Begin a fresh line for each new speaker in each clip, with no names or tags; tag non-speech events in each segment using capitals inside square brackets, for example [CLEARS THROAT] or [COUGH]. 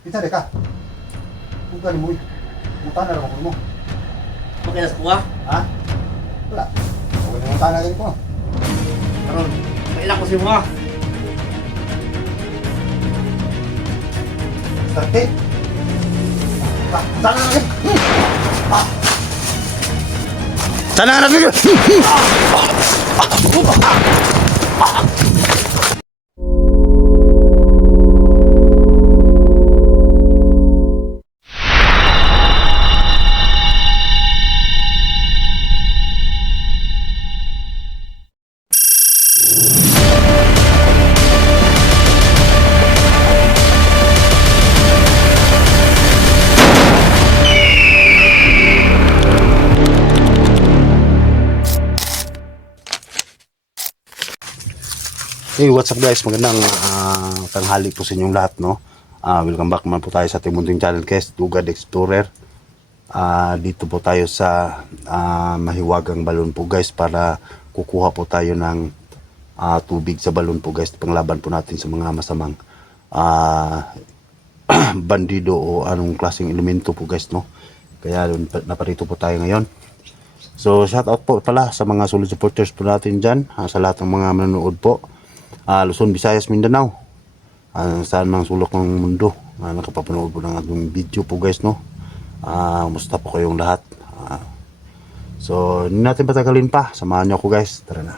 Kita deh ka. Bukan mo. Mutan na lang mo.
Okay, nas kuha.
Ha? Wala. Huwag na mutan na rin ko.
Karon, kailan ko si mga.
Starte. Ah, Sana na rin. Ah. Sana na rin. Hey, what's up guys? Magandang ah, tanghali po sa inyong lahat, no? Ah, welcome back naman po tayo sa ating munting channel, Kes, Dugad Explorer. Ah, dito po tayo sa ah, mahiwagang balon po guys para kukuha po tayo ng ah, tubig sa balon po guys. Panglaban po natin sa mga masamang ah, [CLEARS THROAT] bandido o anong klaseng elemento po guys, no? Kaya naparito po tayo ngayon. So, shout out po pala sa mga solid supporters po natin dyan, ah, sa lahat ng mga manonood po. Ah, Luzon, Visayas, Mindanao. Ah, saan mang sulok ng mundo. Ah, nakapapanood po ng ating video po guys, no? Ah, musta po kayong lahat. Ah, so, hindi natin patagalin pa. Samahan niyo ako guys. Tara na.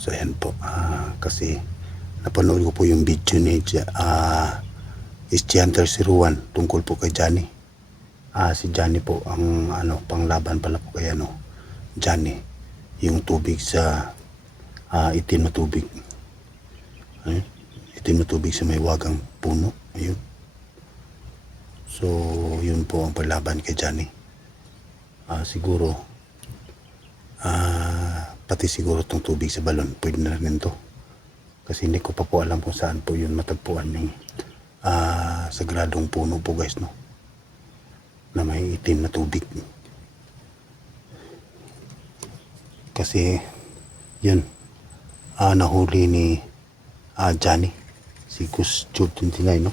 So ayan po, ah, kasi napanood ko po yung video ni uh, Isti Hunter Siruan tungkol po kay Johnny. Ah, si Johnny po ang ano panglaban pala po kay ano Johnny yung tubig sa ah, itim na tubig. Ayun, itim na tubig sa may wagang puno. Ayun. So, yun po ang paglaban kay Johnny. Ah, siguro ah pati siguro tong tubig sa balon pwede na rin to kasi hindi ko pa po alam kung saan po yun matagpuan yung ah sagradong puno po guys no? Na may itim na tubig. Kasi yun ah nahuli ni ah Johnny si Gus Jude 29 no?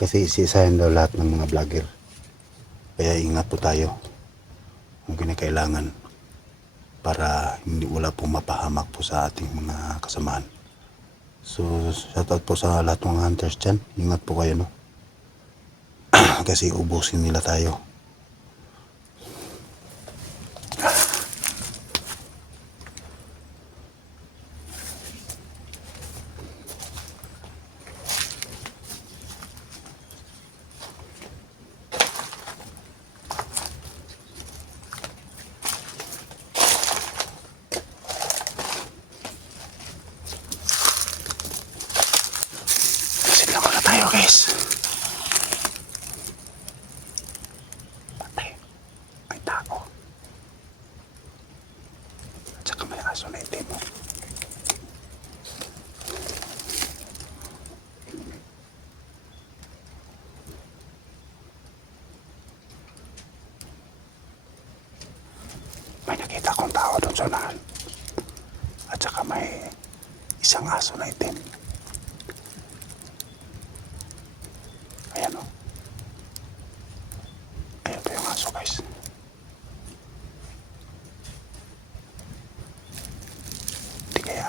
Kasi isisahin daw lahat ng mga vlogger. Kaya ingat po tayo kung kinakailangan para hindi wala pong mapahamak po sa ating mga kasamaan. So, shout out po sa lahat ng hunters dyan. Ingat po kayo, no? [CLEARS THROAT] Kasi ubusin nila tayo. Sit lang muna tayo, guys. Patay. May tao. At saka may aso na itim. oh. May nakita akong tao doon sa unahan. At saka may isang aso na itim. Ayan o. Ayan po yung aso guys.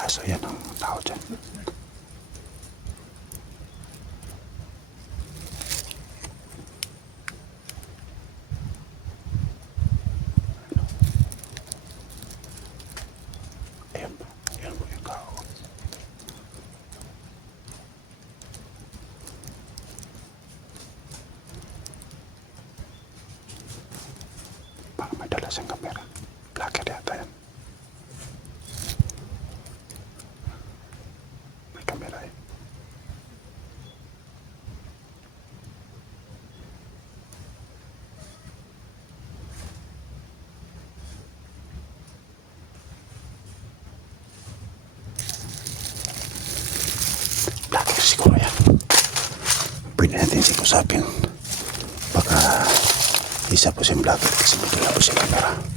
So yan ang tao dyan. Ayan po. Ayan po yung tao. Dala siyang kamera. Vlogger yata yan. May kamera eh. Vlogger siguro yan. Pwede natin si kusapin. Isa po siyang vlogger kasi may po siya kamera.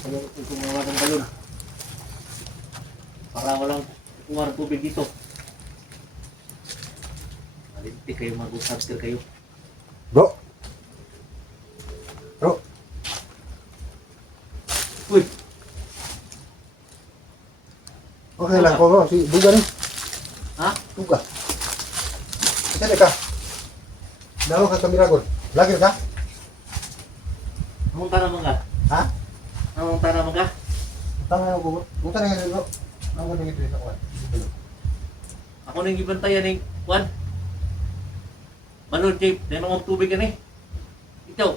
Basta yung kumawa ng balon. Para walang kumawa ng tubig dito. Malinti kayo mag-subster kayo.
Bro! Bro!
Uy!
Okay lang ko bro. Si Duga rin.
Ha?
Duga. Saan ka? Dalo ka sa Miragol. Vlogger ka?
Anong tanong ka?
Ha?
Anong tanong ka?
Tama na ko bro. Buta na nga bro. Ang nito sa kuwan.
Ako nang ibantayan ng Juan. Balon, Jay. Dahil mga tubig ka ni. Ikaw.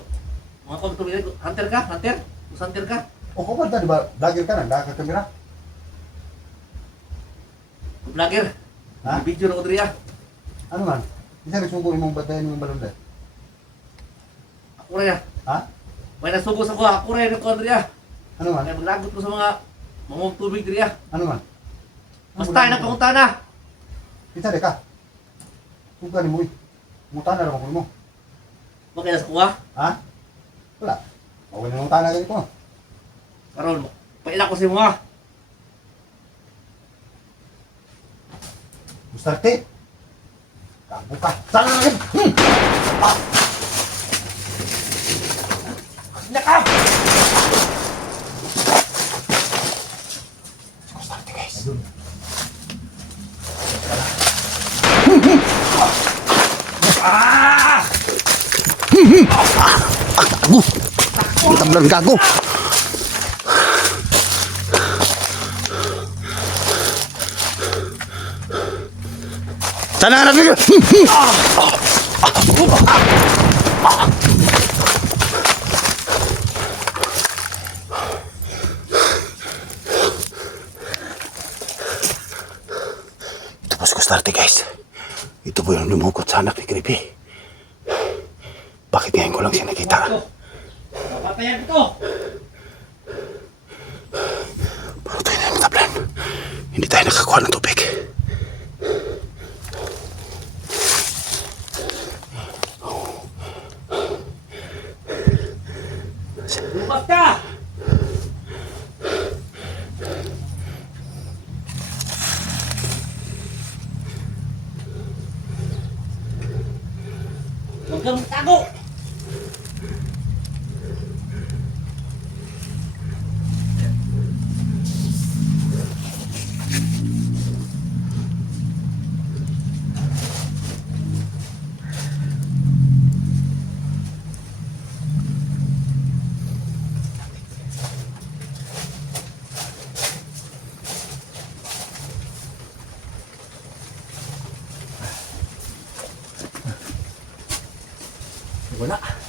Mga kong tubig. Hunter ka? Hunter? Hunter ka?
O ko ba di ba? Vlogger ka na? Daka ka kamera?
Vlogger.
Ha?
Video na ko diri ah.
Ano man? Isa rin sugo imong batayan imong balon dahil.
Ako rin ah.
Ha?
May nasubo sa ko. Ako rin ko diri ah.
Ano man?
Kaya maglagot ko sa mga mga tubig diri ah.
Ano man?
Basta na pangunta na.
Isa rin ka. Suga ni mo eh. Muta na ko mo.
Bakit sa kuha?
Ha? Wala. Mawala na muta na ganito.
Karon, paila ko sa mga.
Mustarte. Kago ka. Sana na rin. Hmm. Ah. Naka! Ah! Ah! Gago! Ang tablan gago! Sana ka natin! Ito po si Costarte guys. Ito po yung lumukot sa anak ni Creepy. Bakit ngayon ko lang siya nakita?
Papatayan ko!
Tayo na yung matablan. Hindi tayo nakakuha ng tubig.
Lumabas ka! Huwag kang tago! Wala.
Kako,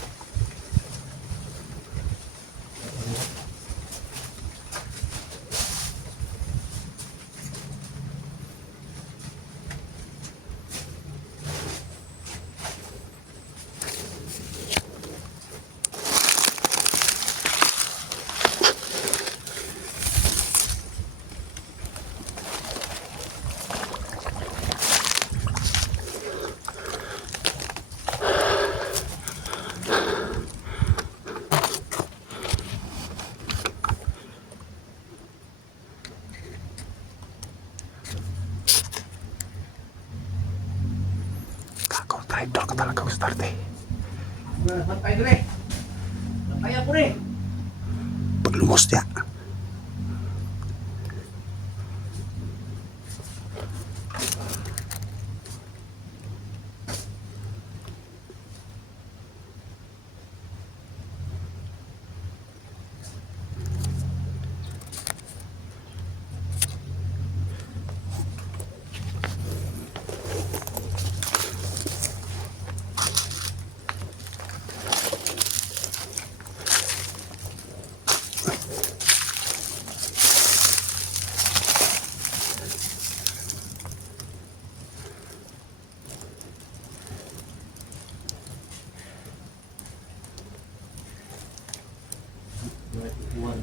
ka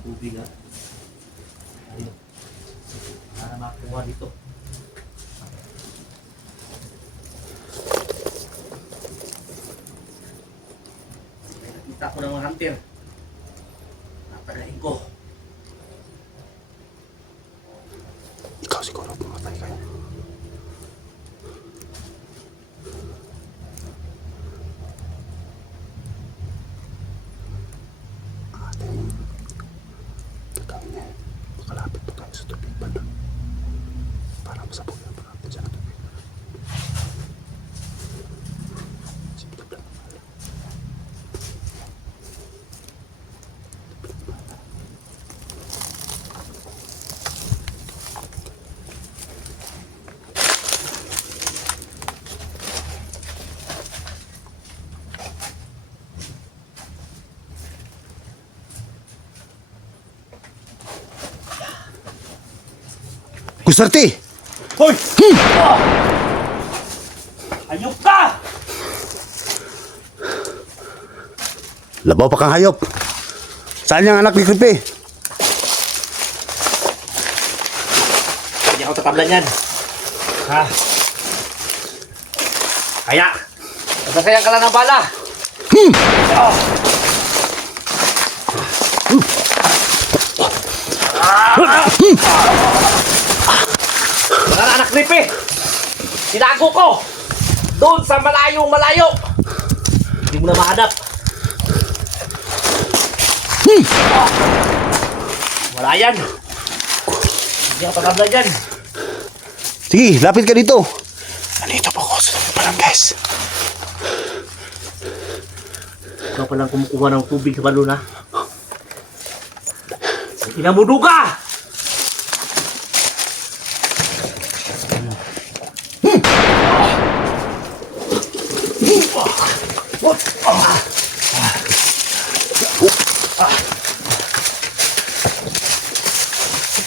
ng tubig ha. Ayun. Para makuha dito. Nakita ko ng mga hunter. Napagaling ko.
Ikaw siguro pumatay kayo. Ating gagawin niya. Makalapit pa tayo sa tubig ba doon? Para masabuyan pa natin siya ng tubig. Simple lang naman. Gustarte!
Hoy! Ah! Ayok ka!
Labaw pa kang hayop. Saan yung anak ni Creepy?
Hindi ako tatablan yan. Ha? Kaya, nasasayang ka lang ng bala. Ah! Mga anak gripe, sinago ko doon sa malayong malayo. Hindi mo na mahanap. Ah! Wala yan. Hindi ako tatablan yan.
Sige, lapit ka dito. Nandito po ako sa palang guys.
Ikaw palang kumukuha ng tubig sa balon, ha?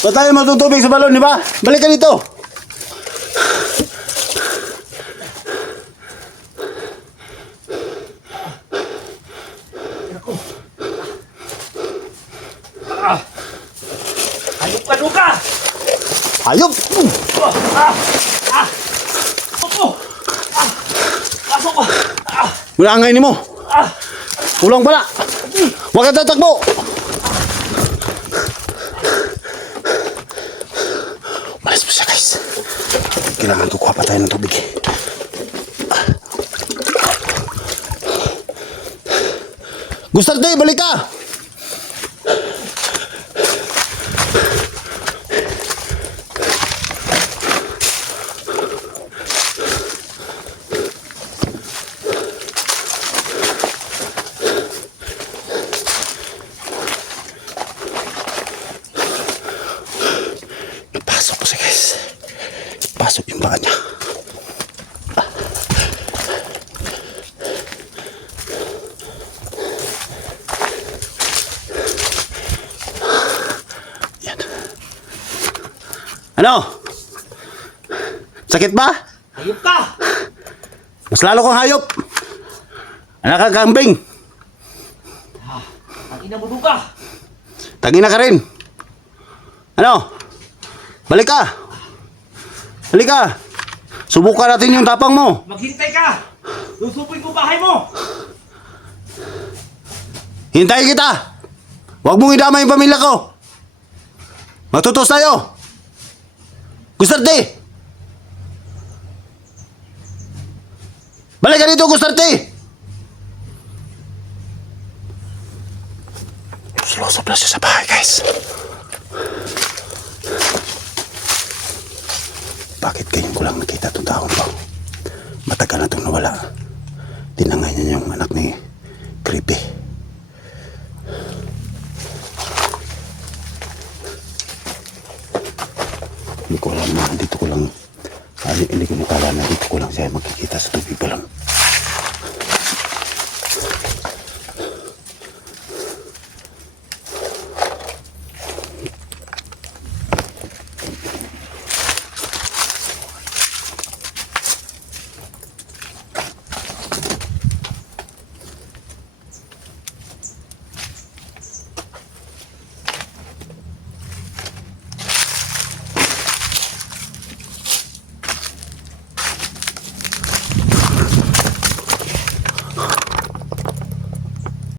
Ba't tayo matutubig sa balon, di ba? Balik ka dito!
Hayop ka, Duga!
Hayop!
Ah! Ah! Opo! Ah! Pasok ko! Ah!
Wala ang ngayon mo!
Ah!
Kulang pala! Huwag ka tatakbo! Malas mo siya, guys. Kailangan kukuha pa tayo ng tubig. Tayo, balik ka! Ano? Sakit ba?
Hayop ka!
Mas lalo kang hayop. Anak ka kambing.
Ang ina mo, Duga!
Tangina ka rin. Ano? Balik ka. Balik ka. Subukan natin yung tapang mo.
Maghintay ka! Susupin ko bahay mo!
Hintayin kita. Huwag mong idama yung pamilya ko. Matutos tayo. Gustarte. Balik ka dito, Gustarte. Sulusop na siya sa bahay, guys. Bakit ngayon ko lang nakita itong taon ko? Matagal na itong nawala. Tinangay niya yung anak ni Creepy. Ko alam na dito